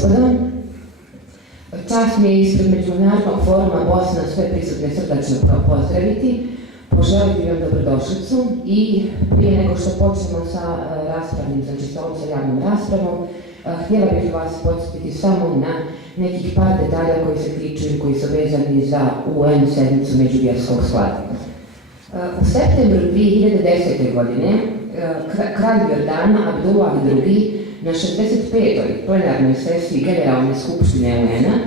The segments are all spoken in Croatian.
gospodo, čast mi je ispred Međunarodnog foruma Bosna sve prisutne srdačno pozdraviti, poželiti vam dobrodošlicu i prije nego što počnemo sa raspravnim, znači sa javnom raspravom, htjela bih vas podsjetiti samo na nekih par detalja koji se tiču i koji su vezani za UN sedmicu međuvjerskog sklada. U septembru 2010. godine kralj Jordana Abdullah II na 65. plenarnoj sesiji Generalne skupštine UN-a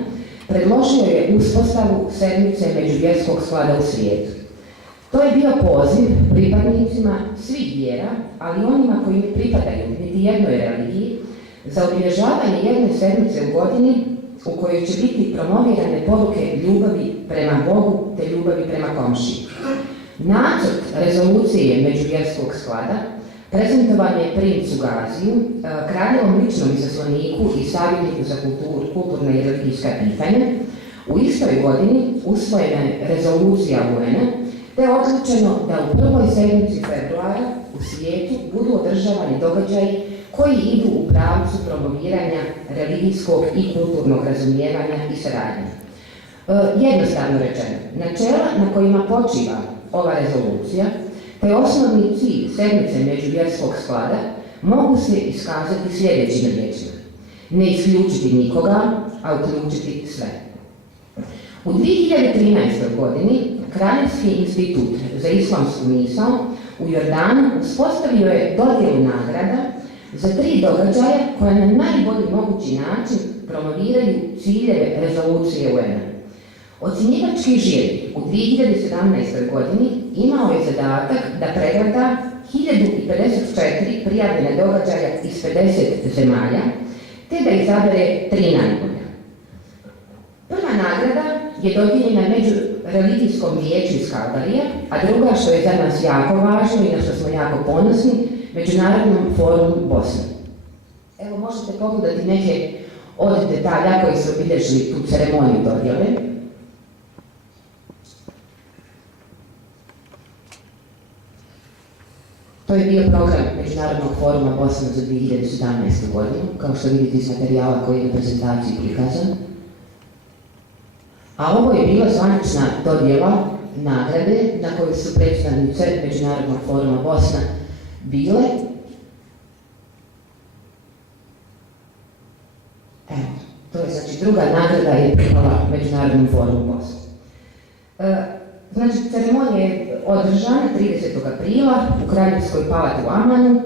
predložio je uspostavu sedmice međuvjerskog sklada u svijetu. To je bio poziv pripadnicima svih vjera, ali onima koji ne pripadaju niti jednoj religiji, za obilježavanje jedne sedmice u godini u kojoj će biti promovirane poruke ljubavi prema Bogu te ljubavi prema komšiji. Nacrt rezolucije međuvjerskog sklada prezentovan je princu Gaziju, kraljevom ličnom izaslaniku i savjetniku za kulturna i religijska pitanja. U istoj godini usvojena je rezolucija UN-a, te je odlučeno da u prvoj sedmici februara u svijetu budu održavani događaji koji idu u pravcu promoviranja religijskog i kulturnog razumijevanja i saradnje. Jednostavno rečeno, načela na kojima počiva ova rezolucija, te osnovni cilj sedmice međuvjerskog sklada mogu se iskazati sljedećim riječima: ne isključiti nikoga, a uključiti sve. U 2013. godini Kraljevski institut za islamsku misao u Jordanu uspostavio je dodjelu nagrada za 3 događaja koje na najbolji mogući način promoviraju ciljeve rezolucije UN-a. Ocjenjivački žiri u 2017. godini imao je zadatak da pregleda 1054 prijavljene događaja iz 50 zemalja, te da izabere 3 najbolja. Prva nagrada je dodijeljena Međureligijskom vijeću iz Kalgarija, a druga, što je za nas jako važno i na što smo jako ponosni, Međunarodnom forumu Bosne. Evo, možete pogledati neke od detalja koji su obilježili tu ceremoniju dodjele. To je bio program Međunarodnog foruma Bosne za 2017. godinu, kao što vidite iz materijala koji je na prezentaciji prikazan. A ovo je bila zvanična dodjela nagrade na kojoj su predstavnice Međunarodnog foruma Bosna bile. Evo, to je znači druga nagrada je pripala Međunarodnom forumu Bosne. Znači, ceremonija je održana 30. aprila u Kraljevskoj palati u Amanu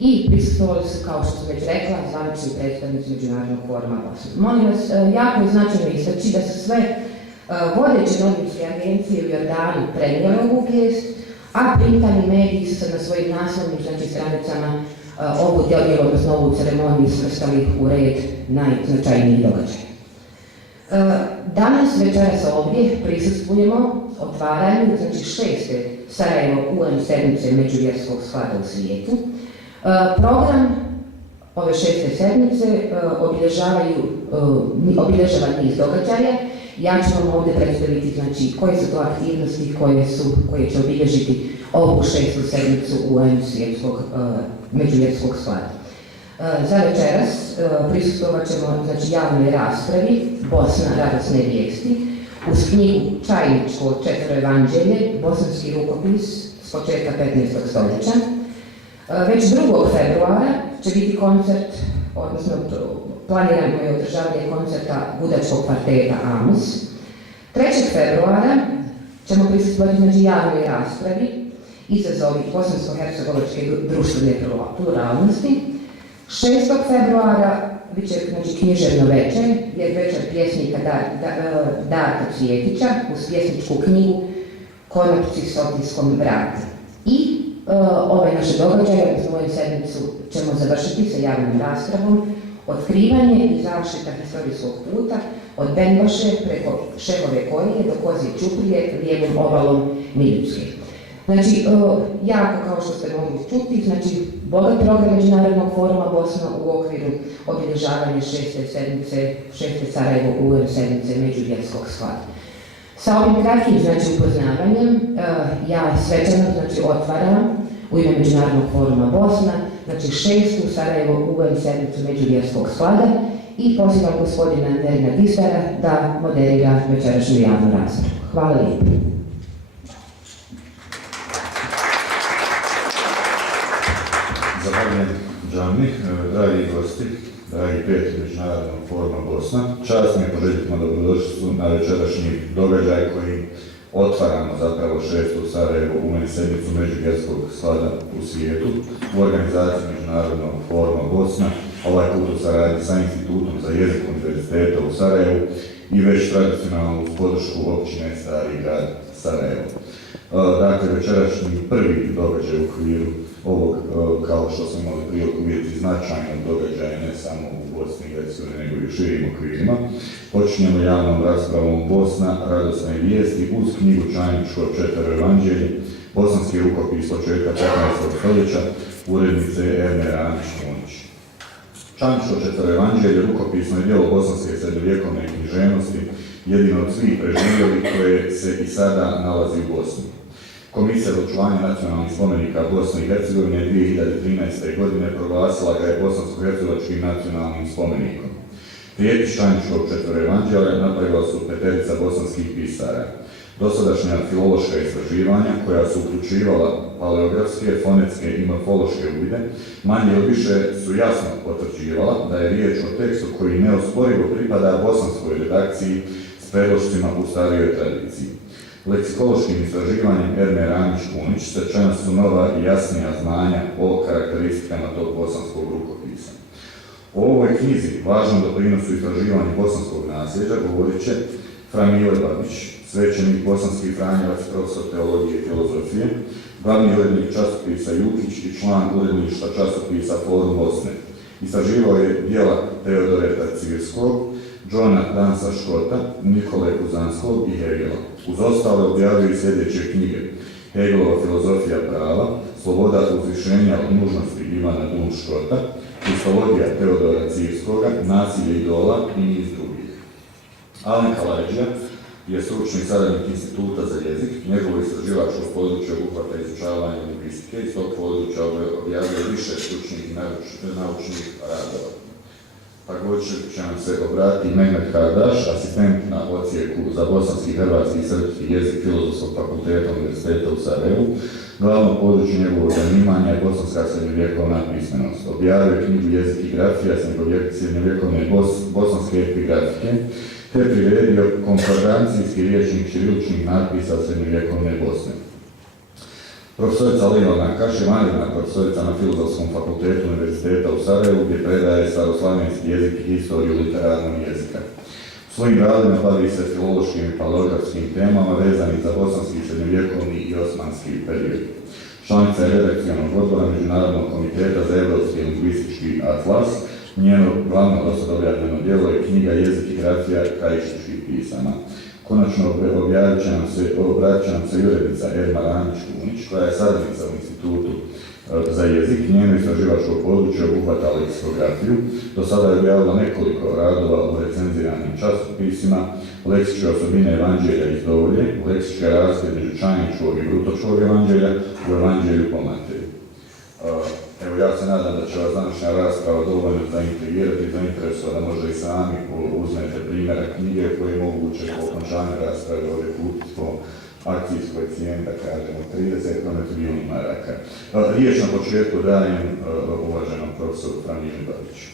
i prisustvovali su, kao što sam već rekla, zvanični predstavnici Međunarodnog foruma Bosne. Molim vas, jako je značajno istaći da su sve vodeće novinske agencije u Jordanu prenijele ovu vijest, a printani mediji su se na svojim naslovnim stranicama ovu dodjelu, odnosno ovu ceremoniju svrstali u red najznačajnijih događaja. Danas, večeras ovdje, prisustvujemo otvaranju, znači 6. Sarajevo UN sedmice međuvjerskog sklada u svijetu. Program ove 6. sedmice obilježava niz događaja. Ja ću vam ovdje predstaviti, znači, koje su to aktivnosti koje će obilježiti ovu 6. sedmicu UN međuvjerskog sklada. Za večeras prisustvovat ćemo, znači, javnoj raspravi Bosna radosne vijesti uz knjigu Čajničko četvero evanđelje, bosanski rukopis s početka 15. stoljeća. Već 2. februara će biti koncert, odnosno planirano je održavanje koncerta gudačkog kvarteta Amos. 3. februara ćemo prisustvovati, znači, javnoj raspravi izazovi bosansko-hercegovačke društvene pluralnosti. 6. februara bit će, znači, književno večer, jer večer pjesnika Darka Cvjetića uz pjesničku knjigu Konopci s otiskom vrata. I ove naše događaje, odnosno ovu sedmicu, ćemo završiti sa javnom raspravom otkrivanje i završetak historijskog puta od Benbaše preko Šehove Korije do Kozje Čuprije lijevom obalom Miljutske. Znači, jako, kao što ste mogli čuti, znači, bogat program Međunarodnog foruma Bosna u okviru obilježavanja 6. sedmice, 6. Sarajevo UN sedmice međuvjerskog sklada. Sa ovim kratkim, znači, upoznavanjem, ja svečano, znači, otvaram u ime Međunarodnog foruma Bosna, znači, 6. Sarajevo UN sedmicu međuvjerskog sklada i pozivam gospodina Nerina Gizdara da moderira večerašnju javnu raspravu. Hvala lijepo. Zahvaljujem Džani, dragi gosti, dragi prijatelji Međunarodnog foruma Bosna. Čast mi je poželjeti dobrodošlicu na večerašnji događaj koji otvaramo zapravo 6. Sarajevo u sedmicu međuvjerskog sklada u svijetu u organizaciji Međunarodnog foruma Bosna, ovaj put u saradnji sa Institutom za jezik Univerziteta u Sarajevu i već tradicionalnu podršku općine Stari grad Sarajevo. Dakle, večerašnji prvi događaj u okviru ovog, kao što smo imali priliku vidjeti, značajnog događaja ne samo u Bosni i Hercegovini, nego i u širim okvirima. Počinjemo javnom raspravom Bosna, radosne vijesti uz knjigu Čajničko četvero evanđelje, bosanski rukopis početka 15. stoljeća, urednice Erne Ramić-Munić. Čajničko četvero evanđelje rukopisno je djelo bosanske srednjovjekovne književnosti, jedino od svih preživjelih koje se i sada nalazi u Bosni. Komisija za očuvanje nacionalnih spomenika Bosne i Hercegovine 2013. godine proglasila ga je bosansko-hercegovačkim nacionalnim spomenikom. Prijepis Čajničkog četvero evanđelja napravila su peterica bosanskih pisara. Dosadašnja filološka istraživanja, koja su uključivala paleografske, fonetske i morfološke uvide, manje ili više su jasno potvrđivala da je riječ o tekstu koji neosporivo pripada bosanskoj redakciji s predlošcima u starijoj tradiciji. Leksikološkim istraživanjem Erne Ramić-Munić stečena su nova i jasnija znanja o karakteristikama tog bosanskog rukopisa. O ovoj knjizi, važnom doprinosu istraživanju bosanskog nasljeđa, govorit će Fra Mile Babić, svećenik bosanski franjevac, profesor teologije i filozofije, glavni urednik časopisa Jukić i član uredništva časopisa Forum Bosne. Istraživao je djela Teodoreta Cvirskog, Johna Dansa Škota, Nikole Kuzanskog i Hegela. Uz ostale objavljaju sljedeće knjige: Hegelova filozofija prava, Sloboda uzvišenja od nužnosti Ivana Dun Škota, Kristologija Teodora Cvirskoga, Nasilje idola i niz drugih. Alen Kalajdžija je stručni saradnik Instituta za jezik. Njegovo istraživačko područje obuhvata izučavanje lingvistike i iz tog područja objavljuje više stručnih i naučnih radova. Također će nam se obratiti Mehmet Kardaš, asistent na odsjeku za bosanski, hrvatski i srpski jezik Filozofskog fakulteta Univerziteta u Sarajevu. Glavno područje njegovog zanimanja je bosanska srednjovjekovna pismenost. Objavio je knjigu Jezik i grafija srednjovjekovne bosanske epigrafike, te priredio konkordancijski rječnik ćiriličnih natpisa srednjovjekovne Bosne. Profesorica Lila Nakaš je vanredna profesorica na Filozofskom fakultetu Univerziteta u Sarajevu, gdje predaje staroslavenski jezik i historiju literarnog jezika. U svojim radima bavi se filološkim i paleografskim temama vezanim za bosanski, srednjovjekovni i osmanski period. Članica je redakcionog odbora Međunarodnog komiteta za evropski lingvistički atlas. Njeno glavno dosad objavljeno djelo je knjiga Jezik i grafija krajišničkih pisama. Konačno obratit će nam se i urednica Erma Ramić-Munić, koja je saradnica u Institutu za jezik. Njeno istraživačko područje obuhvata leksikografiju. Do sada je objavila nekoliko radova u recenziranim časopisima: Leksičke osobine evanđelja iz Dovolje, leksičke razlike između Čajničkog i Grutočkog evanđelja u Evanđelju po Mateju. Evo, ja se nadam da će vas današnja rasprava dovoljno zaintrigirati i zainteresovati da možda i sami uzmete primjera knjige koje je moguće po okončanju rasprave ovdje kupiti po akcijskoj cijeni, da kažemo, 30 km maraka. Riječ na početku dajem uvaženom profesoru Fra Mili Babiću.